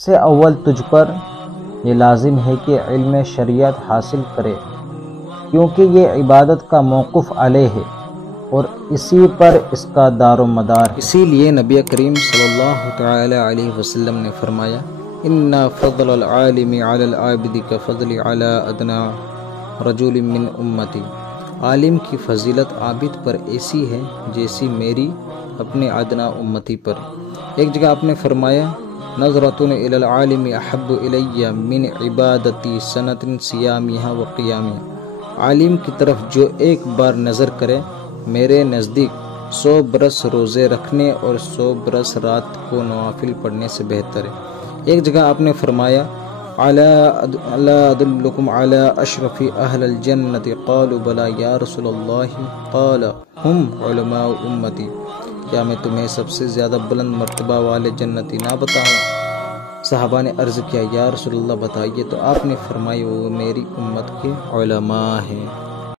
سے اول تجھ پر یہ لازم ہے کہ علم شریعت حاصل کرے، کیونکہ یہ عبادت کا موقف علیہ ہے اور اسی پر اس کا دار و مدار ہے۔ اسی لیے نبی کریم صلی اللہ تعالی علیہ وسلم نے فرمایا ان فضل العالم علی العابد کفضل علی ادنی رجل من امتی، عالم کی فضیلت عابد پر ایسی ہے جیسی میری اپنے ادنی امتی پر۔ ایک جگہ آپ نے فرمایا نظرۃ الی العالم احب الی من عبادتی سنۃ صیامها و قیامها، عالم کی طرف جو ایک بار نظر کرے میرے نزدیک 100 برس روزے رکھنے اور 100 برس رات کو نوافل پڑھنے سے بہتر ہے۔ ایک جگہ آپ نے فرمایا الا ادلکم علی اشرف اہل الجنۃ قالوا بلی یا رسول اللہ قال هم علماء امتی، کیا میں تمہیں سب سے زیادہ بلند مرتبہ والے جنتی نہ بتاؤں؟ صحابہ نے عرض کیا یا رسول اللہ بتائیے، تو آپ نے فرمایا وہ میری امت کے علماء ہیں۔